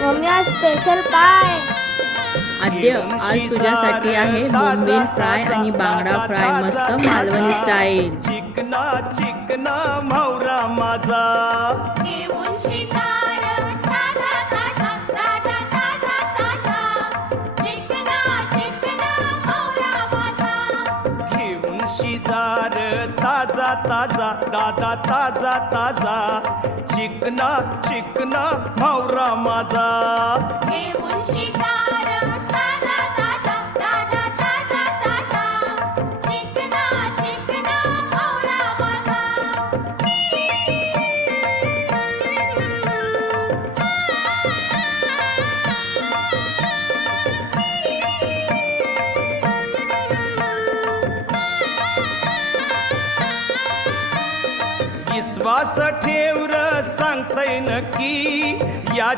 Mummy आज special काय? आद्य, आज तुझ्यासाठी आहे बोंबील फ्राय आणि बांगडा फ्राय, मस्त मालवणी स्टाईल. चिकना चिकना मावरा माझा घेऊन शिकार ताजा ताजा ताजा ताजा ताजा चिकना चिकना मावरा माझा घेऊन शिजार ताजा ताजा दादा ताजा ताजा चिकना चिकना मावरा माझा घेऊन शिकार ताजा ताजा ताजा ताजा ताजा चिकना चिकना मावरा माझा विश्वास ठेवर सांगतय नक्की या